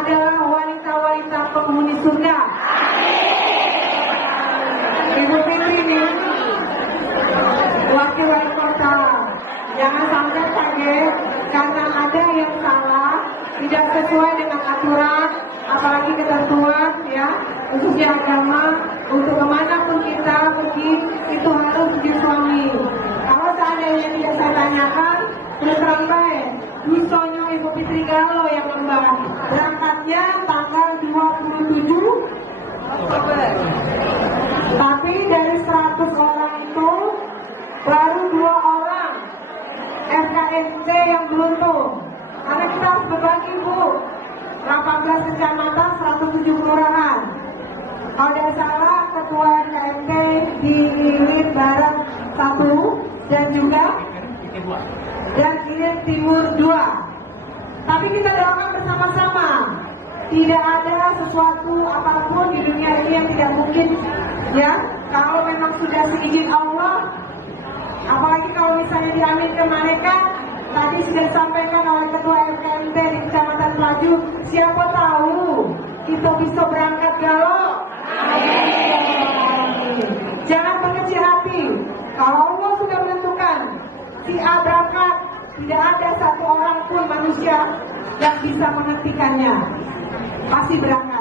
adalah wanita-wanita penghuni surga. Ibu Fitri nih, wakil wali kota, jangan sampai kaget karena ada yang salah, tidak sesuai dengan aturan, apalagi ketentuan ya, khususnya agama. Untuk kemanapun kita pergi itu harus suami. Kalau seandainya tidak saya tanyakan, terus sampai Dusonyo Ibu Fitri Galo yang lembah, berangkatnya tanggal 27 Oktober. Tapi dari 100 orang itu baru 2 orang FKMC yang beruntung. Karena kita harus berbagi Bu, 18 kecamatan 170 kelurahan. Kalau tidak salah ketua FKMC di Ilir Barat 1 dan juga dan Ilir Timur 2. Tapi kita doakan bersama-sama. Tidak ada sesuatu apapun di dunia ini yang tidak mungkin ya. Kalau memang sudah seizin Allah, apalagi kalau misalnya diaminkan mereka. Tadi sudah disampaikan oleh ketua FKMT di Kecamatan Pelaju, siapa tahu kita bisa berangkat Galo. Jangan berkecil hati. Kalau Allah sudah menentukan si A berangkat, tidak ada satu orang pun manusia yang bisa menghentikannya. Pasti berangkat.